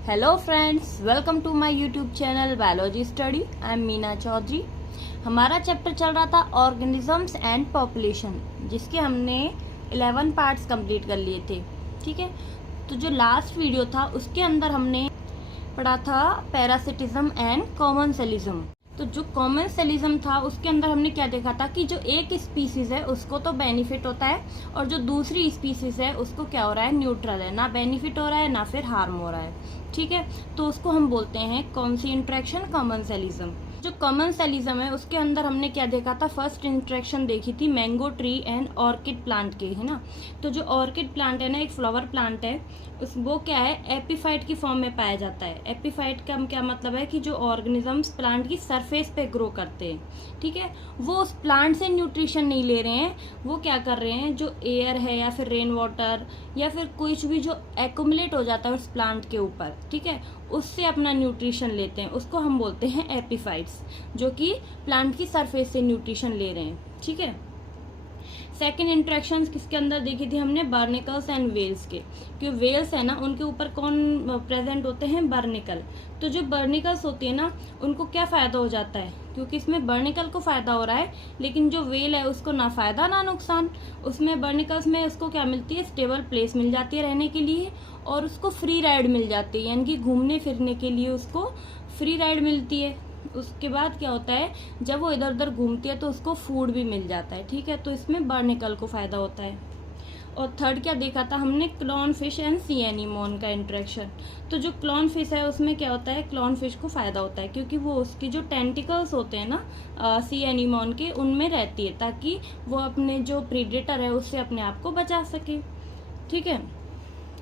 Hello friends, welcome to my YouTube channel biology study. I am Meena Chaudhary. हमारा chapter चल रहा था ऑर्गेनिजम्स एंड पॉपुलेशन, जिसके हमने 11 पार्ट्स कंप्लीट कर लिए थे। ठीक है, तो जो लास्ट वीडियो था उसके अंदर हमने पढ़ा था पैरासिटिज्म एंड कॉमन सेलिज्म। तो जो कॉमन सेलिज्म था उसके अंदर हमने क्या देखा था कि जो एक स्पीसीज है उसको तो बेनिफिट होता है और जो दूसरी स्पीसीज है उसको क्या हो रहा है, न्यूट्रल है, ना बेनिफिट हो रहा है ना फिर हार्म हो रहा है। ठीक है, तो उसको हम बोलते हैं कौन सी इंट्रैक्शन, कॉमन सेलिज्म। जो कॉमन सेलिज्म है उसके अंदर हमने क्या देखा था, फर्स्ट इंट्रैक्शन देखी थी mango tree and orchid plant के, है ना। तो जो ऑर्किड प्लांट है ना, एक फ्लावर प्लांट है, उस वो क्या है, एपीफाइट की फॉर्म में पाया जाता है। एपीफाइट का क्या मतलब है कि जो ऑर्गेनिजम्स प्लांट की सरफेस पे ग्रो करते हैं, ठीक है, वो उस प्लांट से न्यूट्रिशन नहीं ले रहे हैं, वो क्या कर रहे हैं, जो एयर है या फिर रेन वाटर या फिर कुछ भी जो एक्यूमुलेट हो जाता है उस प्लांट के ऊपर, ठीक है, उससे अपना न्यूट्रिशन लेते हैं। उसको हम बोलते हैं एपीफाइट्स, जो कि प्लांट की सरफेस से न्यूट्रिशन ले रहे हैं। ठीक है, सेकेंड इंट्रैक्शन किसके अंदर देखी थी हमने, बार्निकल्स एंड वेल्स के। क्योंकि वेल्स है ना, उनके ऊपर कौन प्रेजेंट होते हैं, बर्निकल। तो जो बर्निकल्स होती है ना, उनको क्या फायदा हो जाता है, क्योंकि इसमें बर्निकल को फायदा हो रहा है, लेकिन जो वेल है उसको ना फायदा ना नुकसान। उसमें बर्निकल्स में उसको क्या मिलती है, स्टेबल प्लेस मिल जाती है रहने के लिए, और उसको फ्री राइड मिल जाती है, यानी कि घूमने फिरने के लिए उसको फ्री राइड मिलती है। उसके बाद क्या होता है, जब वो इधर उधर घूमती है तो उसको फूड भी मिल जाता है। ठीक है, तो इसमें बर्निकल को फायदा होता है। और थर्ड क्या देखा था हमने, clone fish and C anemone का इंट्रैक्शन। तो जो क्लॉन फिश है उसमें क्या होता है, क्लॉन फिश को फायदा होता है क्योंकि वो उसकी जो टेंटिकल्स होते हैं ना सी एनीमोन के, उनमें रहती है, ताकि वो अपने जो प्रीडेटर है उससे अपने आप को बचा सके। ठीक है,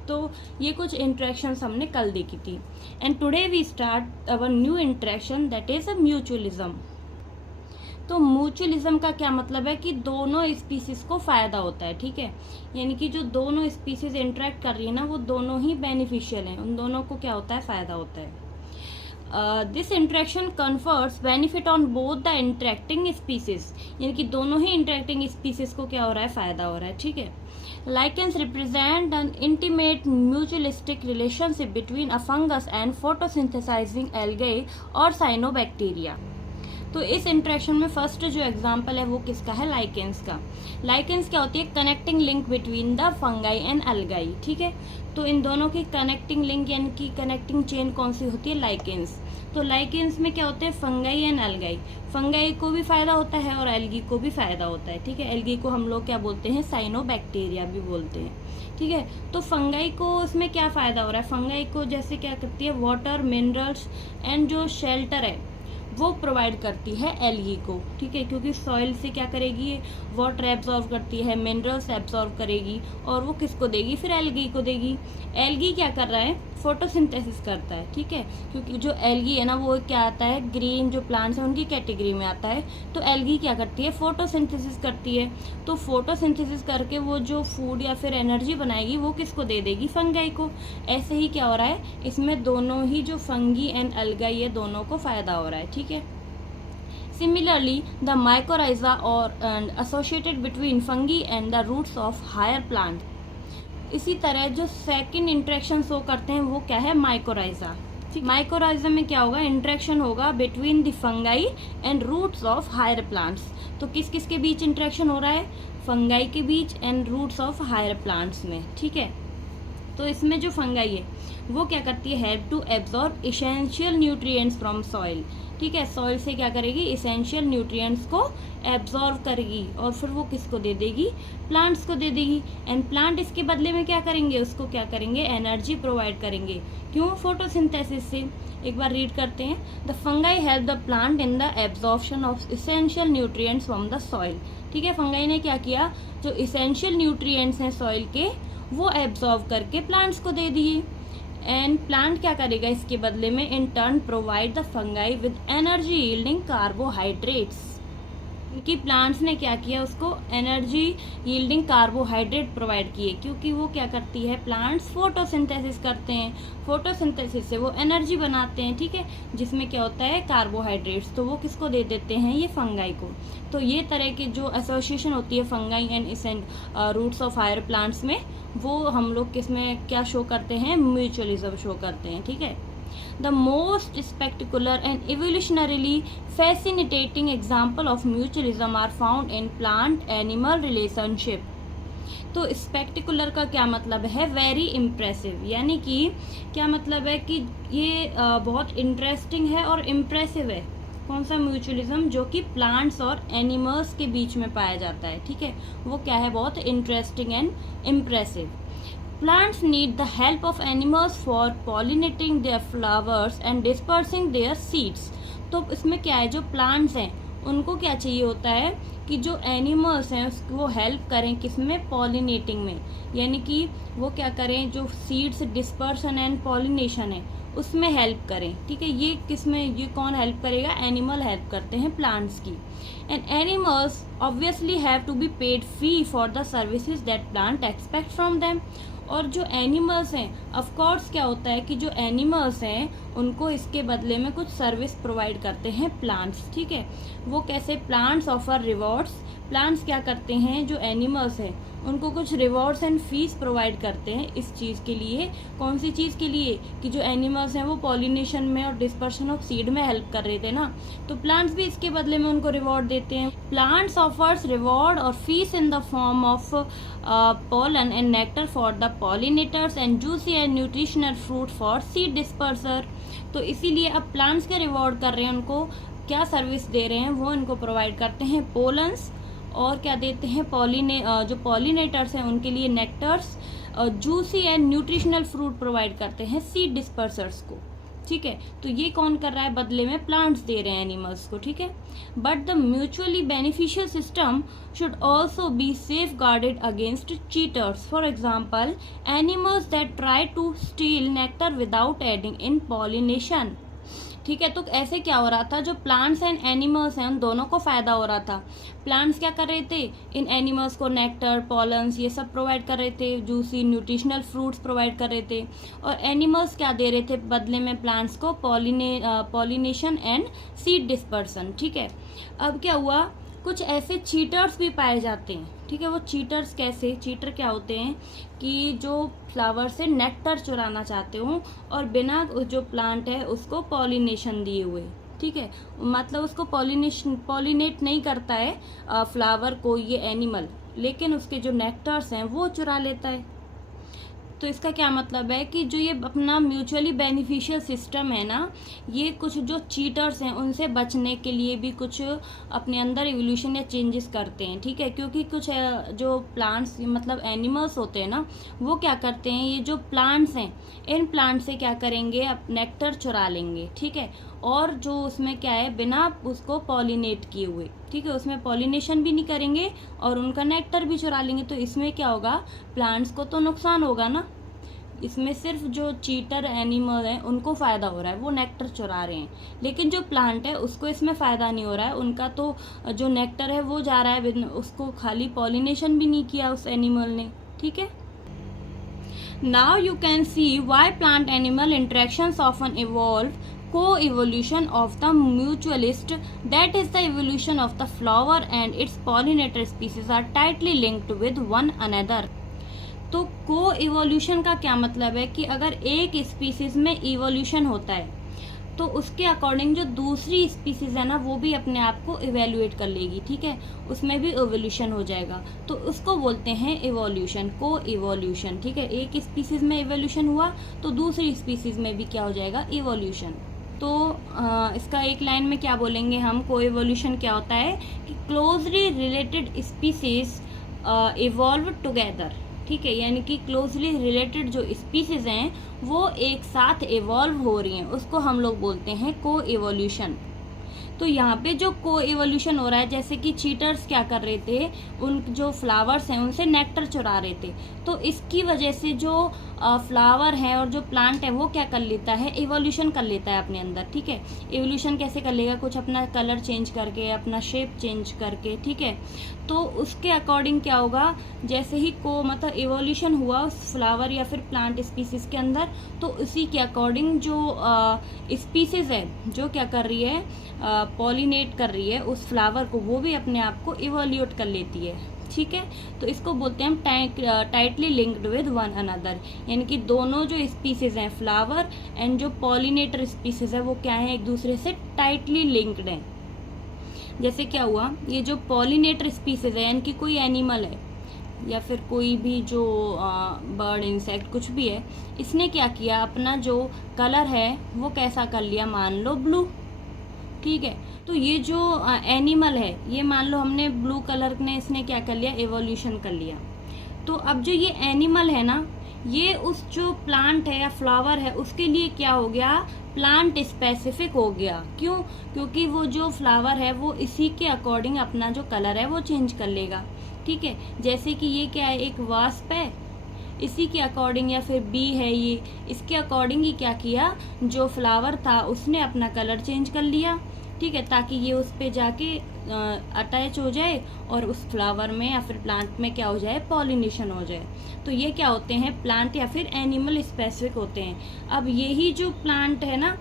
तो ये कुछ इंट्रैक्शंस हमने कल देखी थी। And today we start our new interaction, that is a mutualism. तो म्यूचुअलिज्म का क्या मतलब है कि दोनों स्पीसीज को फायदा होता है। ठीक है, यानी कि जो दोनों स्पीसीज इंटरेक्ट कर रही है ना, वो दोनों ही बेनिफिशियल हैं, उन दोनों को क्या होता है, फायदा होता है। This interaction confers benefit on both the interacting species, यानी कि दोनों ही इंटरेक्टिंग स्पीसीज को क्या हो रहा है, फायदा हो रहा है। ठीक है, Lichens represent an intimate mutualistic relationship between a fungus and photosynthesizing algae और cyanobacteria। तो इस इंट्रैक्शन में फर्स्ट जो एग्जांपल है वो किसका है, लाइकेंस का। लाइकेंस क्या होती है, connecting link between the fungi and algae. ठीक है, तो इन दोनों की कनेक्टिंग लिंक यानी कि कनेक्टिंग चेन कौन सी होती है, लाइकेंस। तो लाइकेंस में क्या होते हैं, फंगाई एंड अलगाई। फंगाई को भी फायदा होता है और एल्गी को भी फायदा होता है। ठीक है, एल्गी को हम लोग क्या बोलते हैं, साइनोबैक्टीरिया भी बोलते हैं। ठीक है, तो फंगाई को उसमें क्या फायदा हो रहा है, फंगाई को जैसे क्या करती है, वाटर, मिनरल्स एंड जो शेल्टर है वो प्रोवाइड करती है एल्गी को। ठीक है, क्योंकि सॉइल से क्या करेगी, वाटर एब्जॉर्व करती है, मिनरल्स एब्जॉर्व करेगी, और वो किसको देगी, फिर एल्गी को देगी। एल्गी क्या कर रहा है, फोटोसिंथेसिस करता है। ठीक है, क्योंकि जो एल्गी है ना, वो क्या आता है, ग्रीन जो प्लांट्स हैं उनकी कैटेगरी में आता है। तो एल्गी क्या करती है, फोटोसिंथेसिस करती है। तो फोटोसिंथेसिस करके वो जो फूड या फिर एनर्जी बनाएगी वो किसको दे देगी, फंगाई को। ऐसे ही क्या हो रहा है, इसमें दोनों ही जो फंगी एंड अलगाई है दोनों को फायदा हो रहा है। ठीक है, सिमिलरली द माइकोराइजा और and associated between fungi and the roots of higher plant. इसी तरह जो सेकंड इंट्रैक्शन शो करते हैं वो क्या है, माइकोराइजा। माइकोराइजा में क्या होगा, इंट्रैक्शन होगा between the fungi and roots of higher plants. तो किस किस के बीच इंट्रैक्शन हो रहा है, फंगाई के बीच and roots of higher plants में। ठीक है, तो इसमें जो फंगाई है वो क्या करती है, help to absorb essential nutrients from soil. ठीक है, सॉइल से क्या करेगी, इसेंशियल न्यूट्रिएंट्स को एब्जॉर्व करेगी और फिर वो किसको दे देगी, प्लांट्स को दे देगी। एंड प्लांट इसके बदले में क्या करेंगे, उसको क्या करेंगे, एनर्जी प्रोवाइड करेंगे। क्यों, फोटोसिंथेसिस से। एक बार रीड करते हैं, the fungi help the plant in the absorption of essential nutrients from the soil. ठीक है, फंगाई ने क्या किया, जो इसेंशियल न्यूट्रिएंट्स हैं सॉइल के वो एब्जॉर्व करके प्लांट्स को दे दिए। एंड प्लांट क्या करेगा इसके बदले में, in turn provide the fungi with energy yielding carbohydrates. कि प्लांट्स ने क्या किया, उसको एनर्जी यील्डिंग कार्बोहाइड्रेट प्रोवाइड किए, क्योंकि वो क्या करती है, प्लांट्स फोटोसिंथेसिस करते हैं, फोटोसिंथेसिस से वो एनर्जी बनाते हैं, ठीक है, जिसमें क्या होता है, कार्बोहाइड्रेट्स, तो वो किसको दे देते हैं, ये फंगाई को। तो ये तरह की जो एसोसिएशन होती है फंगाई एंड इसेंट रूट्स ऑफ हायर प्लांट्स में, वो हम लोग किस में क्या शो करते हैं, म्यूचुअलिज्म शो करते हैं, ठीक है। The most spectacular and evolutionarily fascinating example of mutualism are found in plant-animal relationship. तो स्पेक्टिकुलर का क्या मतलब है, वेरी इम्प्रेसिव, यानी कि क्या मतलब है कि ये बहुत इंटरेस्टिंग है और इम्प्रेसिव है। कौन सा म्यूचुअलिज्म, जो कि प्लांट्स और एनिमल्स के बीच में पाया जाता है, ठीक है, वो क्या है, बहुत interesting and impressive. Plants need the help of animals for pollinating their flowers and dispersing their seeds. तो इसमें क्या है, जो प्लांट्स हैं उनको क्या चाहिए होता है कि जो एनिमल्स हैं उसको वो हेल्प करें, किसमें, पॉलिनेटिंग में, यानी कि वो क्या करें, जो सीड्स डिस्पर्सन एंड पॉलिनेशन है उसमें हेल्प करें, ठीक है। ये किसमें, ये कौन हेल्प करेगा, एनिमल हेल्प करते हैं प्लांट्स की। And animals obviously have to be paid fee for the services that plant expect from them. और जो एनिमल्स हैं, ऑफ कोर्स क्या होता है कि जो एनिमल्स हैं उनको इसके बदले में कुछ सर्विस प्रोवाइड करते हैं प्लांट्स, ठीक है। वो कैसे, प्लांट्स ऑफर रिवॉर्ड्स, प्लांट्स क्या करते हैं, जो एनिमल्स हैं उनको कुछ रिवॉर्ड्स एंड फीस प्रोवाइड करते हैं इस चीज़ के लिए। कौन सी चीज़ के लिए, कि जो एनिमल्स हैं वो पॉलिनेशन में और डिस्पर्शन ऑफ सीड में हेल्प कर रहे थे ना, तो प्लांट्स भी इसके बदले में उनको रिवॉर्ड देते हैं। प्लांट्स ऑफर्स रिवॉर्ड और fees in the form of pollen and nectar for the pollinators and juicy and nutritional fruit for seed disperser। तो इसीलिए अब प्लांट्स के रिवॉर्ड कर रहे हैं, उनको क्या सर्विस दे रहे हैं, वो इनको प्रोवाइड करते हैं पोलन्स, और क्या देते हैं, जो पॉलिनेटर्स हैं उनके लिए nectars, juicy and nutritional fruit provide करते हैं सीड डिस्पर्सर्स को, ठीक है। तो ये कौन कर रहा है, बदले में प्लांट्स दे रहे हैं एनिमल्स को, ठीक है। But the mutually beneficial system should also be safeguarded against cheaters. For example, animals that try to steal nectar without aiding in pollination, ठीक है। तो ऐसे क्या हो रहा था, जो प्लांट्स एंड एनिमल्स हैं उन दोनों को फायदा हो रहा था। प्लांट्स क्या कर रहे थे, इन एनिमल्स को नेक्टर, पॉलन्स, ये सब प्रोवाइड कर रहे थे, जूसी न्यूट्रिशनल फ्रूट्स प्रोवाइड कर रहे थे, और एनिमल्स क्या दे रहे थे बदले में प्लांट्स को, पॉलिनेशन एंड सीड डिस्पर्सन, ठीक है। अब क्या हुआ, कुछ ऐसे चीटर्स भी पाए जाते हैं, ठीक है। वो चीटर्स कैसे, चीटर क्या होते हैं कि जो फ्लावर से नेक्टर चुराना चाहते हो और बिना जो प्लांट है उसको पॉलिनेशन दिए हुए, ठीक है, मतलब उसको पॉलिनेट नहीं करता है फ्लावर को ये एनिमल, लेकिन उसके जो नेक्टर्स हैं वो चुरा लेता है। तो इसका क्या मतलब है कि जो ये अपना म्यूचुअली बेनिफिशियल सिस्टम है ना, ये कुछ जो चीटर्स हैं उनसे बचने के लिए भी कुछ अपने अंदर इवोल्यूशन या चेंजेस करते हैं, ठीक है। क्योंकि कुछ जो प्लांट्स मतलब एनिमल्स होते हैं ना, वो क्या करते हैं, ये जो प्लांट्स हैं इन प्लांट से क्या करेंगे, अब नेक्टर चुरा लेंगे, ठीक है, और जो उसमें क्या है, बिना उसको पॉलिनेट किए हुए, ठीक है, उसमें पॉलिनेशन भी नहीं करेंगे और उनका नेक्टर भी चुरा लेंगे। तो इसमें क्या होगा, प्लांट्स को तो नुकसान होगा ना, इसमें सिर्फ जो चीटर एनिमल हैं उनको फ़ायदा हो रहा है, वो नेक्टर चुरा रहे हैं, लेकिन जो प्लांट है उसको इसमें फ़ायदा नहीं हो रहा है, उनका तो जो नेक्टर है वो जा रहा है, उसको खाली पॉलिनेशन भी नहीं किया उस एनिमल ने, ठीक है। Now you can see why plant animal interactions often evolve co-evolution of the mutualist, that is the evolution of the flower and its pollinator species are tightly linked with one another। तो co-evolution का क्या मतलब है कि अगर एक species में evolution होता है तो उसके अकॉर्डिंग जो दूसरी स्पीसीज है ना वो भी अपने आप को इवेल्युएट कर लेगी, ठीक है, उसमें भी इवोल्यूशन हो जाएगा, तो उसको बोलते हैं इवोल्यूशन, को इवोल्यूशन, ठीक है। एक स्पीसीज में इवोल्यूशन हुआ तो दूसरी स्पीसीज में भी क्या हो जाएगा, इवोल्यूशन। तो इसका एक लाइन में क्या बोलेंगे हम, को इवोल्यूशन क्या होता है कि closely related species evolve together, ठीक है, यानी कि क्लोजली रिलेटेड जो स्पीसीज हैं वो एक साथ इवॉल्व हो रही हैं, उसको हम लोग बोलते हैं को इवोल्यूशन। तो यहाँ पे जो को एवोल्यूशन हो रहा है, जैसे कि चीटर्स क्या कर रहे थे, उन जो फ्लावर्स हैं उनसे नेक्टर चुरा रहे थे, तो इसकी वजह से जो फ्लावर है और जो प्लांट है वो क्या कर लेता है, एवोल्यूशन कर लेता है अपने अंदर। ठीक है, एवोल्यूशन कैसे कर लेगा, कुछ अपना कलर चेंज करके, अपना शेप चेंज करके। ठीक है, तो उसके अकॉर्डिंग क्या होगा, जैसे ही को मतलब एवोल्यूशन हुआ उस फ्लावर या फिर प्लांट स्पीसीज के अंदर, तो उसी के अकॉर्डिंग जो स्पीसीज है जो क्या कर रही है, पॉलिनेट कर रही है उस फ्लावर को, वो भी अपने आप को इवोल्यूट कर लेती है। ठीक है, तो इसको बोलते हैं हम tightly linked with one another, यानी कि दोनों जो स्पीसीज हैं, फ्लावर एंड जो पॉलिनेटर स्पीसीज है, वो क्या है, एक दूसरे से टाइटली लिंक्ड हैं। जैसे क्या हुआ, ये जो पॉलिनेटर स्पीसीज है, यानी कि कोई एनिमल है या फिर कोई भी जो बर्ड, इंसेक्ट, कुछ भी है, इसने क्या किया, अपना जो कलर है वो कैसा कर लिया, मान लो ब्लू। ठीक है, तो ये जो एनिमल है, ये मान लो हमने ब्लू कलर ने इसने क्या कर लिया, एवोल्यूशन कर लिया। तो अब जो ये एनिमल है ना, ये उस जो प्लांट है या फ्लावर है उसके लिए क्या हो गया, प्लांट स्पेसिफिक हो गया। क्यों, क्योंकि वो जो फ्लावर है वो इसी के अकॉर्डिंग अपना जो कलर है वो चेंज कर लेगा। ठीक है, जैसे कि ये क्या है, एक वास्प है, इसी के अकॉर्डिंग, या फिर बी है ये, इसके अकॉर्डिंग ही क्या किया, जो फ्लावर था उसने अपना कलर चेंज कर लिया। ठीक है, ताकि ये उस पे जाके अटैच हो जाए और उस फ्लावर में या फिर प्लांट में क्या हो जाए, पॉलिनेशन हो जाए। तो ये क्या होते हैं, प्लांट या फिर एनिमल स्पेसिफिक होते हैं। अब यही जो प्लांट है ना,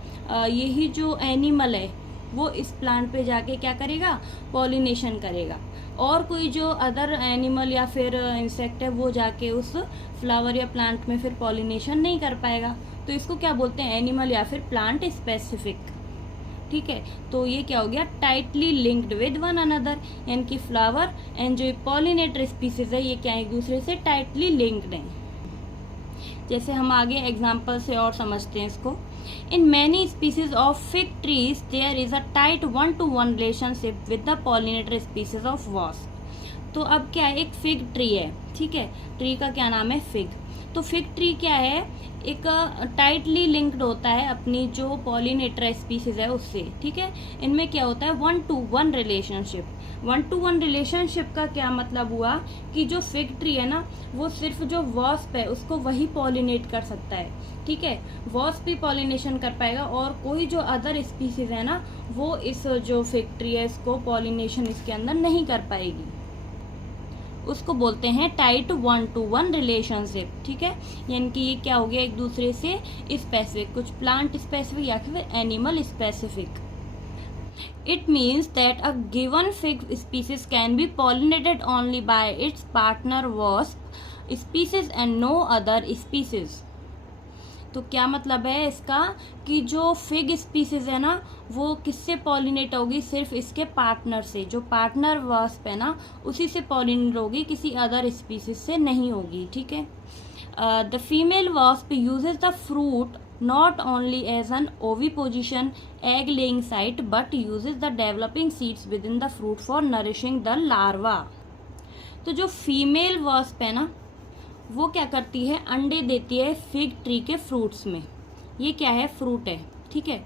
यही जो एनिमल है वो इस प्लांट पे जाके क्या करेगा, पॉलिनेशन करेगा, और कोई जो अदर एनिमल या फिर इंसेक्ट है वो जाके उस फ्लावर या प्लांट में फिर पॉलिनेशन नहीं कर पाएगा। तो इसको क्या बोलते हैं, एनिमल या फिर प्लांट स्पेसिफिक। ठीक है, तो ये क्या हो गया, tightly linked with one another, यानी कि फ्लावर एंड जो पॉलिनेटर स्पीसीज है ये क्या है, एक दूसरे से टाइटली लिंक्ड हैं। जैसे हम आगे एग्जांपल से और समझते हैं इसको। In many species of fig trees there is a tight 1-to-1 relationship with the pollinator species of wasp. तो अब क्या है, एक फिग ट्री है। ठीक है, ट्री का क्या नाम है, फिग। तो फिग ट्री क्या है, एक टाइटली लिंक्ड होता है अपनी जो पॉलिनेटर स्पीसीज है उससे। ठीक है, इनमें क्या होता है, 1-to-1 रिलेशनशिप। 1-to-1 रिलेशनशिप का क्या मतलब हुआ कि जो फिग ट्री है ना, वो सिर्फ जो वास्प है उसको वही पॉलिनेट कर सकता है। ठीक है, वास्प भी पॉलिनेशन कर पाएगा, और कोई जो अदर स्पीसीज है ना, वो इस जो फिग ट्री है इसको पॉलिनेशन इसके अंदर नहीं कर पाएगी। उसको बोलते हैं टाइट 1-to-1 रिलेशनशिप। ठीक है, यानी कि ये क्या हो गया, एक दूसरे से स्पेसिफिक, कुछ प्लांट स्पेसिफिक या फिर animal specific. It means that a given fig species can be pollinated only by its partner wasp species and no other species. तो क्या मतलब है इसका, कि जो फिग स्पीसीज है ना वो किससे पॉलिनेट होगी, सिर्फ इसके पार्टनर से। जो पार्टनर वास्प है ना उसी से पॉलिनेट होगी, किसी अदर स्पीसीज से नहीं होगी। ठीक है, the female wasp uses the fruit not only as an oviposition egg laying site but uses the developing seeds within the fruit for nourishing the larva. तो जो फीमेल वास्प है ना वो क्या करती है, अंडे देती है फिग ट्री के फ्रूट्स में। ये क्या है, फ्रूट है। ठीक है,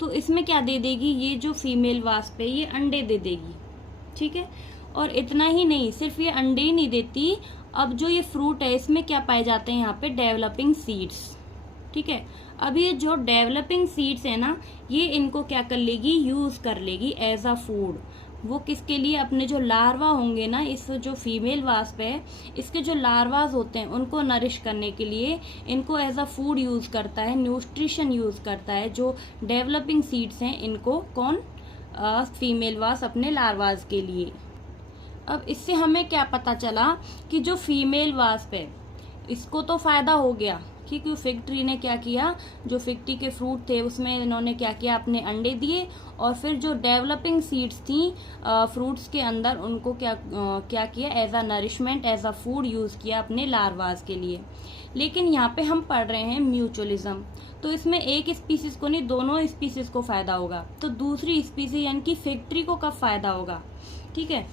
तो इसमें क्या दे देगी, ये जो फीमेल वास्प है ये अंडे दे देगी। ठीक है, और इतना ही नहीं, सिर्फ ये अंडे ही नहीं देती, अब जो ये फ्रूट है इसमें क्या पाए जाते हैं, यहाँ पे डेवलपिंग सीड्स। ठीक है, अब ये जो डेवलपिंग सीड्स है ना, ये इनको क्या कर लेगी, यूज कर लेगी एज अ फूड। वो किसके लिए, अपने जो लार्वा होंगे ना, इस जो फीमेल वास्प है इसके जो लार्वाज होते हैं उनको नरिश करने के लिए इनको एज अ फूड यूज करता है, न्यूट्रिशन यूज करता है। जो डेवलपिंग सीड्स हैं इनको कौन, फीमेल वास्प अपने लार्वाज के लिए। अब इससे हमें क्या पता चला कि जो फीमेल वास्प है इसको तो फायदा हो गया, क्योंकि फिग ट्री ने क्या किया, जो फिग ट्री के फ्रूट थे उसमें इन्होंने क्या किया, अपने अंडे दिए, और फिर जो डेवलपिंग सीड्स थी फ्रूट्स के अंदर उनको क्या किया, as a nourishment, as a food use किया अपने लार्वाज के लिए। लेकिन यहाँ पे हम पढ़ रहे हैं म्यूचुअलिज्म, तो इसमें एक स्पीसीज को नहीं, दोनों स्पीसीज को फायदा होगा। तो दूसरी स्पीसीज यानी कि फिग ट्री को कब फायदा होगा। ठीक है,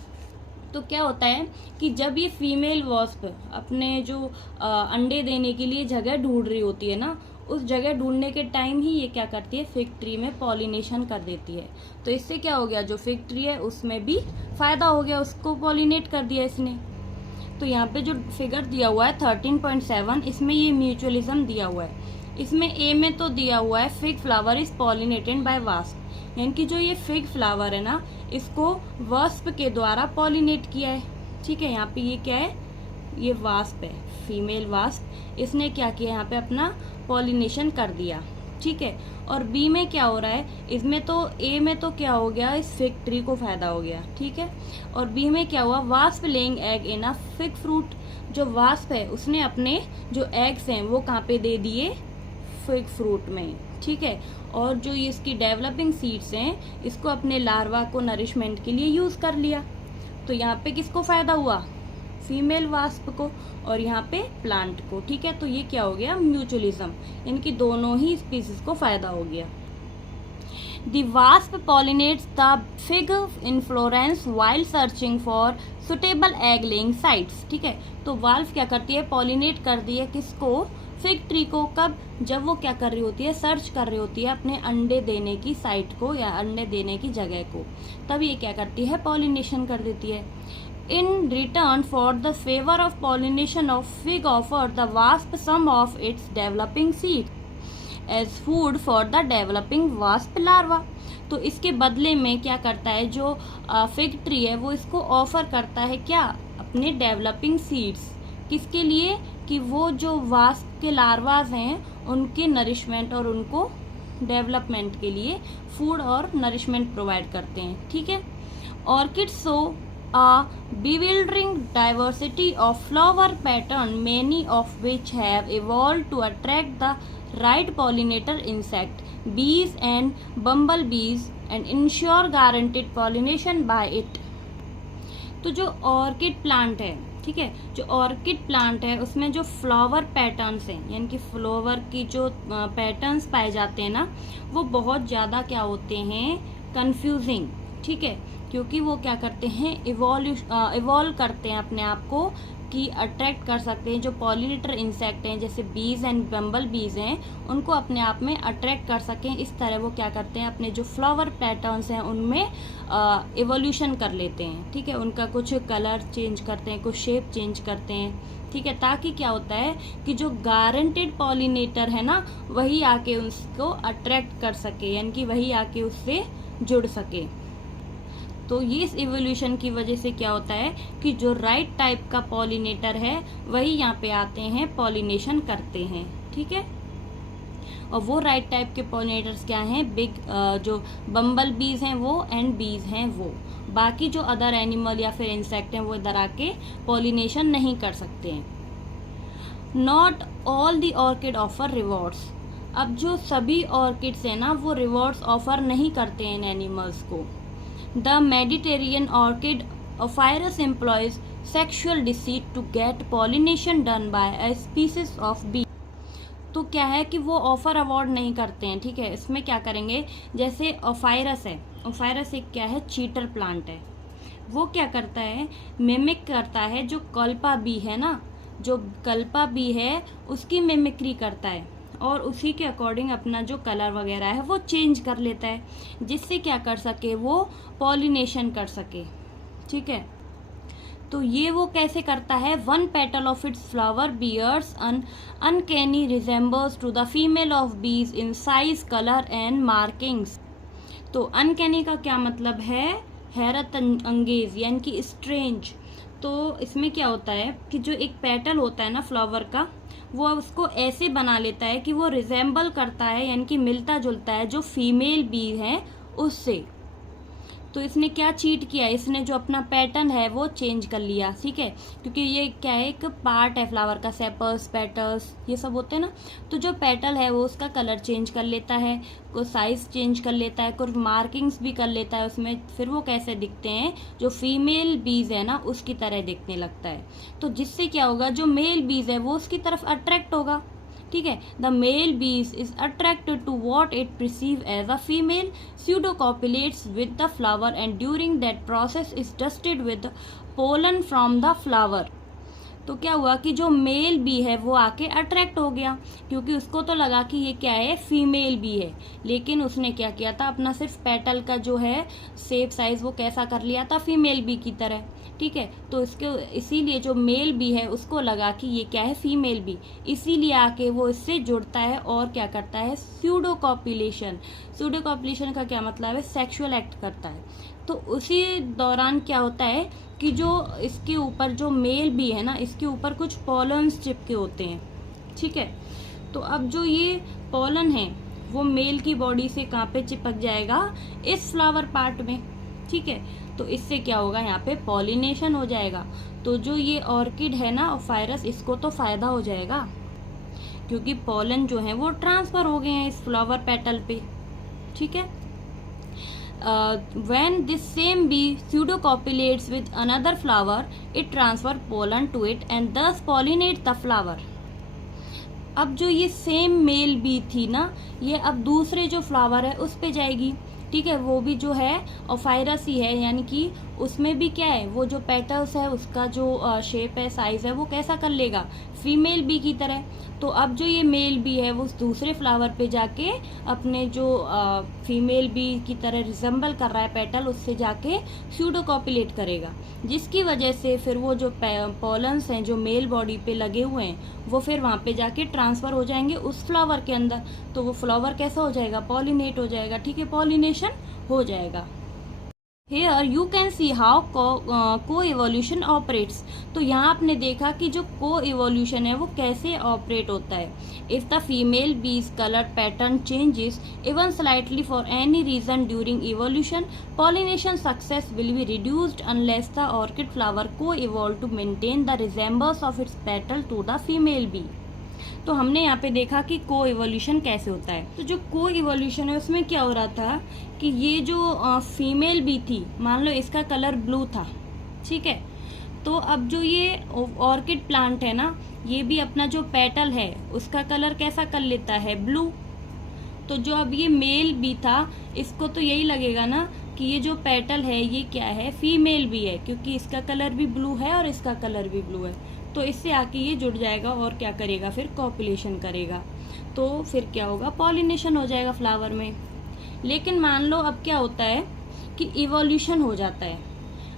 तो क्या होता है कि जब ये फीमेल वास्प अपने जो अंडे देने के लिए जगह ढूंढ रही होती है ना, उस जगह ढूंढने के टाइम ही ये क्या करती है, फिग ट्री में पॉलिनेशन कर देती है। तो इससे क्या हो गया, जो फिग ट्री है उसमें भी फ़ायदा हो गया, उसको पॉलिनेट कर दिया इसने। तो यहाँ पे जो फिगर दिया हुआ है 13.7, इसमें ये म्यूचुअलिज्म दिया हुआ है। इसमें ए में तो दिया हुआ है fig flower is pollinated bye wasp, यानी कि जो ये फिग फ्लावर है ना, इसको वास्प के द्वारा पॉलिनेट किया है। ठीक है, यहाँ पे ये क्या है, ये वास्प है, फीमेल वास्प, इसने क्या किया यहाँ पे अपना पॉलिनेशन कर दिया। ठीक है, और बी में क्या हो रहा है, इसमें तो ए में तो क्या हो गया, इस फिग ट्री को फायदा हो गया। ठीक है, और बी में क्या हुआ, वास्प लेइंग एग इन अ फिग फ्रूट, जो वास्प है उसने अपने जो एग्स हैं वो कहाँ पे दे दिए, फिग फ्रूट में। ठीक है, और जो ये इसकी डेवलपिंग सीड्स हैं इसको अपने लार्वा को नरिशमेंट के लिए यूज कर लिया। तो यहाँ पे किसको फायदा हुआ, फीमेल वास्प को, और यहाँ पे प्लांट को। ठीक है, तो ये क्या हो गया, म्यूचुअलिज्म, इनकी दोनों ही स्पीसीज को फायदा हो गया। The wasp pollinates the fig inflorescence while searching for suitable egg laying sites। ठीक है, तो वाल्व क्या करती है, पॉलिनेट कर दी है किसको, फिग ट्री को। कब, जब वो क्या कर रही होती है, सर्च कर रही होती है अपने अंडे देने की साइट को या अंडे देने की जगह को, तब ये क्या करती है, पॉलिनेशन कर देती है। In return for the favor of pollination of fig offer the wasp some of its developing seeds as food for the developing wasp larva। तो इसके बदले में क्या करता है, जो फिग ट्री है वो इसको ऑफर करता है क्या, अपने डेवलपिंग सीड्स, किसके लिए, कि वो जो वास्प के लार्वाज हैं उनके नरिशमेंट और उनको डेवलपमेंट के लिए फूड और नरिशमेंट प्रोवाइड करते हैं। ठीक है, orchids so a bewildering diversity of flower pattern, many of which have evolved to attract the right pollinator insect, bees and bumblebees, and ensure guaranteed pollination by it। तो जो orchid plant है, ठीक है, जो ऑर्किड प्लांट है उसमें जो flower patterns हैं, यानी कि फ्लावर की जो पैटर्न्स पाए जाते हैं ना, वो बहुत ज़्यादा क्या होते हैं, कंफ्यूजिंग। ठीक है, क्योंकि वो क्या करते हैं, इवॉल्व करते हैं अपने आप को, कि अट्रैक्ट कर सकते हैं जो पॉलिनेटर इंसेक्ट हैं जैसे बीज एंड बम्बल बीज हैं, उनको अपने आप में अट्रैक्ट कर सकें। इस तरह वो क्या करते हैं, अपने जो फ्लावर पैटर्न्स हैं उनमें इवोल्यूशन कर लेते हैं। ठीक है, उनका कुछ कलर चेंज करते हैं, कुछ शेप चेंज करते हैं। ठीक है, ताकि क्या होता है कि जो गारंटेड पॉलिनेटर है ना, वही आके उसको अट्रैक्ट कर सके, यानी कि वही आके उससे जुड़ सके। तो ये इस इवोल्यूशन की वजह से क्या होता है कि जो राइट टाइप का पॉलिनेटर है वही यहाँ पे आते हैं, पॉलिनेशन करते हैं। ठीक है, और वो राइट टाइप के पॉलिनेटर्स क्या हैं, बिग जो बम्बल बीज हैं वो, एंड बीज हैं वो। बाकी जो अदर एनिमल या फिर इंसेक्ट हैं वो इधर आके पॉलिनेशन नहीं कर सकते हैं। Not all the orchid offer rewards. अब जो सभी ऑर्किड्स हैं ना, वो रिवॉर्ड्स ऑफर नहीं करते हैं इन एनिमल्स को। The Mediterranean orchid Ophrys employs sexual deceit to get pollination done by a species of bee। तो क्या है कि वो ऑफर अवॉर्ड नहीं करते हैं। ठीक है, इसमें क्या करेंगे, जैसे ओफायरस है, ओफायरस एक क्या है, चीटर प्लांट है। वो क्या करता है, मिमिक करता है जो कल्पा बी है ना, जो कल्पा बी है उसकी मिमिक्री करता है, और उसी के अकॉर्डिंग अपना जो कलर वगैरह है वो चेंज कर लेता है, जिससे क्या कर सके, वो पॉलिनेशन कर सके। ठीक है, तो ये वो कैसे करता है, one petal of its flower bears uncanny resembles to the female of bees in size, colour and markings. तो अनकैनी का क्या मतलब है, हैरत अंगेज, यानी कि स्ट्रेंज। तो इसमें क्या होता है कि जो एक पेटल होता है ना फ्लावर का, वो उसको ऐसे बना लेता है कि वो रिजेंबल करता है, यानी कि मिलता जुलता है जो फीमेल बी है उससे। तो इसने क्या चीट किया, इसने जो अपना पैटर्न है वो चेंज कर लिया। ठीक है, क्योंकि ये क्या है, एक पार्ट है फ्लावर का, सेपल्स, पेटल्स ये सब होते हैं ना, तो जो पेटल है वो उसका कलर चेंज कर लेता है, कुछ साइज चेंज कर लेता है, कुछ मार्किंग्स भी कर लेता है उसमें। फिर वो कैसे दिखते हैं, जो फीमेल बीज है ना उसकी तरह दिखने लगता है। तो जिससे क्या होगा, जो मेल बीज है वो उसकी तरफ अट्रैक्ट होगा। ठीक है, the male bee is attracted to what it perceive as a female, pseudocopulates with the flower and during that process is dusted with pollen from the flower। तो क्या हुआ कि जो मेल बी है वो आके अट्रैक्ट हो गया, क्योंकि उसको तो लगा कि ये क्या है, फीमेल बी है। लेकिन उसने क्या किया था, अपना सिर्फ पेटल का जो है शेप साइज वो कैसा कर लिया था, फीमेल बी की तरह। ठीक है, तो इसके इसीलिए जो मेल बी है उसको लगा कि ये क्या है, फीमेल बी, इसीलिए आके वो इससे जुड़ता है और क्या करता है, स्यूडो कॉपुलेशन। स्यूडो कॉपुलेशन का क्या मतलब है, सेक्सुअल एक्ट करता है। तो उसी दौरान क्या होता है कि जो इसके ऊपर जो मेल बी है ना, इसके ऊपर कुछ पॉलन्स चिपके होते हैं। ठीक है, तो अब जो ये पॉलन है वो मेल की बॉडी से कहाँ पे चिपक जाएगा, इस फ्लावर पार्ट में। ठीक है, तो इससे क्या होगा, यहाँ पे पॉलिनेशन हो जाएगा। तो जो ये ऑर्किड है ना, ओफायरस, इसको तो फायदा हो जाएगा, क्योंकि पॉलन जो है वो ट्रांसफर हो गए हैं इस फ्लावर पेटल पे। ठीक है, when this same bee pseudocopulates with another flower, it transfer pollen to it and thus pollinate the flower. अब जो ये सेम मेल बी थी ना, ये अब दूसरे जो फ्लावर है उस पे जाएगी। ठीक है, वो भी जो है ओफायरस ही है, यानी कि उसमें भी क्या है, वो जो पेटल्स है उसका जो शेप है, साइज है, वो कैसा कर लेगा, फीमेल बी की तरह। तो अब जो ये मेल बी है वो उस दूसरे फ्लावर पे जाके अपने जो फीमेल बी की तरह रिजेंबल कर रहा है पेटल, उससे जाके स्यूडोकॉपुलेट करेगा, जिसकी वजह से फिर वो जो पॉलन्स हैं जो मेल बॉडी पे लगे हुए हैं वो फिर वहाँ पे जाके ट्रांसफर हो जाएंगे उस फ्लावर के अंदर। तो वो फ्लावर कैसा हो जाएगा, पॉलिनेट हो जाएगा। ठीक है, पॉलिनेशन हो जाएगा। Here you can see how co-evolution operates. तो यहाँ आपने देखा कि जो co-evolution है वो कैसे ऑपरेट होता है। If the female bee's color pattern changes even slightly for any reason during evolution, pollination success will be reduced unless the orchid flower co-evolve to maintain the resemblance of its petal to the female bee. तो हमने यहाँ पे देखा कि को evolution कैसे होता है। तो जो को इवोल्यूशन है उसमें क्या हो रहा था कि ये जो फीमेल बी थी, मान लो इसका कलर ब्लू था। ठीक है, तो अब जो ये ऑर्किड प्लांट है ना, ये भी अपना जो पेटल है उसका कलर कैसा कर लेता है, ब्लू। तो जो अब ये मेल बी था, इसको तो यही लगेगा ना कि ये जो पेटल है ये क्या है, फीमेल बी है, क्योंकि इसका कलर भी ब्लू है और इसका कलर भी ब्लू है। तो इससे आके ये जुड़ जाएगा और क्या करेगा, फिर कॉपुलेशन करेगा। तो फिर क्या होगा, पॉलिनेशन हो जाएगा फ्लावर में। लेकिन मान लो अब क्या होता है कि इवोल्यूशन हो जाता है।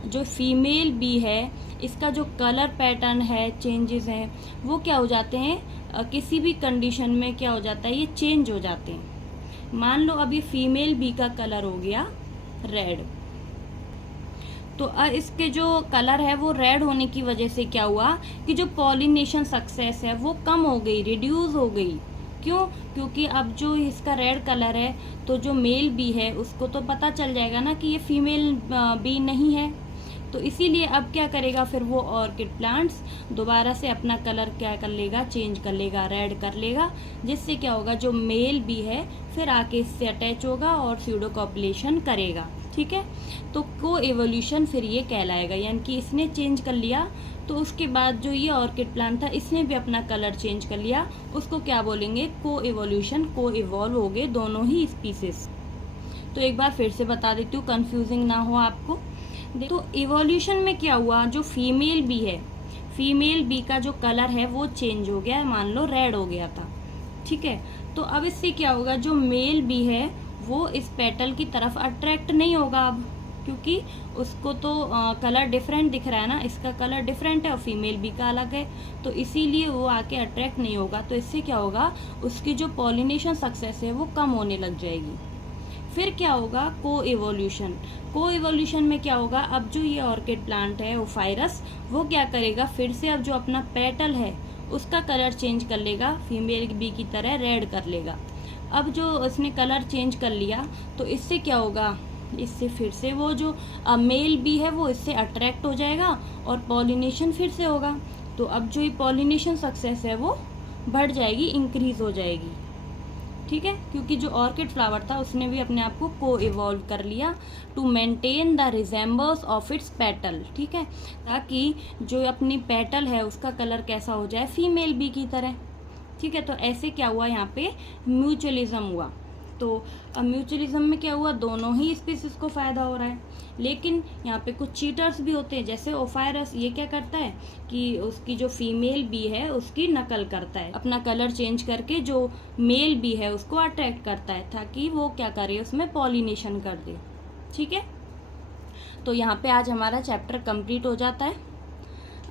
जो फीमेल बी है इसका जो कलर पैटर्न है, चेंजेस हैं, वो क्या हो जाते हैं, किसी भी कंडीशन में क्या हो जाता है, ये चेंज हो जाते हैं। मान लो अभी फीमेल बी का कलर हो गया रेड, तो इसके जो कलर है वो रेड होने की वजह से क्या हुआ कि जो पॉलिनेशन सक्सेस है वो कम हो गई, रिड्यूस हो गई। क्यों, क्योंकि अब जो इसका रेड कलर है तो जो मेल बी है उसको तो पता चल जाएगा ना कि ये फीमेल बी नहीं है। तो इसीलिए अब क्या करेगा, फिर वो ऑर्किड प्लांट्स दोबारा से अपना कलर क्या कर लेगा, चेंज कर लेगा, रेड कर लेगा, जिससे क्या होगा, जो मेल बी है फिर आके इससे अटैच होगा और स्यूडो कॉपुलेशन करेगा। ठीक है, तो को एवोल्यूशन फिर ये कहलाएगा, यानी कि इसने चेंज कर लिया। तो उसके बाद जो ये ऑर्किड प्लांट था इसने भी अपना कलर चेंज कर लिया, उसको क्या बोलेंगे, को एवोल्यूशन। को इवॉल्व हो गए दोनों ही स्पीसीज। तो एक बार फिर से बता देती हूँ, कंफ्यूजिंग ना हो आपको। तो इवोल्यूशन में क्या हुआ, जो फीमेल बी है, फीमेल बी का जो कलर है वो चेंज हो गया, मान लो रेड हो गया था। ठीक है, तो अब इससे क्या होगा, जो मेल बी है वो इस पेटल की तरफ अट्रैक्ट नहीं होगा अब, क्योंकि उसको तो कलर डिफरेंट दिख रहा है ना, इसका कलर डिफरेंट है और फीमेल बी का अलग है, तो इसीलिए वो आके अट्रैक्ट नहीं होगा। तो इससे क्या होगा, उसकी जो पॉलिनेशन सक्सेस है वो कम होने लग जाएगी। फिर क्या होगा, को इवोल्यूशन। को इवोल्यूशन में क्या होगा, अब जो ये ऑर्किड प्लांट है ओफायरस, वो क्या करेगा, फिर से अब जो अपना पेटल है उसका कलर चेंज कर लेगा, फीमेल बी की तरह रेड कर लेगा। अब जो उसने कलर चेंज कर लिया तो इससे क्या होगा, इससे फिर से वो जो मेल बी है वो इससे अट्रैक्ट हो जाएगा और पॉलिनेशन फिर से होगा। तो अब जो ये पॉलिनेशन सक्सेस है वो बढ़ जाएगी, इंक्रीज हो जाएगी। ठीक है, क्योंकि जो ऑर्किड फ्लावर था उसने भी अपने आप को को इवॉल्व कर लिया to maintain the resembles of its petal. ठीक है, ताकि जो अपनी पेटल है उसका कलर कैसा हो जाए, फीमेल बी की तरह। ठीक है, तो ऐसे क्या हुआ, यहाँ पे म्यूचुअलिज्म हुआ। तो अब म्यूचुअलिज्म में क्या हुआ, दोनों ही स्पीसीज को फ़ायदा हो रहा है। लेकिन यहाँ पे कुछ चीटर्स भी होते हैं, जैसे ओफायरस, ये क्या करता है कि उसकी जो फीमेल बी है उसकी नकल करता है, अपना कलर चेंज करके जो मेल बी है उसको अट्रैक्ट करता है ताकि वो क्या करे, उसमें पॉलिनेशन कर दे। ठीक है, तो यहाँ पे आज हमारा चैप्टर कंप्लीट हो जाता है।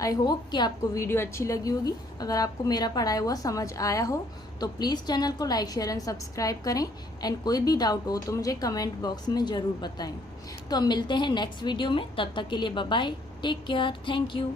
आई होप कि आपको वीडियो अच्छी लगी होगी। अगर आपको मेरा पढ़ाया हुआ समझ आया हो तो प्लीज़ चैनल को लाइक, शेयर एंड सब्सक्राइब करें। एंड कोई भी डाउट हो तो मुझे कमेंट बॉक्स में ज़रूर बताएं। तो अब मिलते हैं नेक्स्ट वीडियो में, तब तक के लिए bye bye, take care, thank you.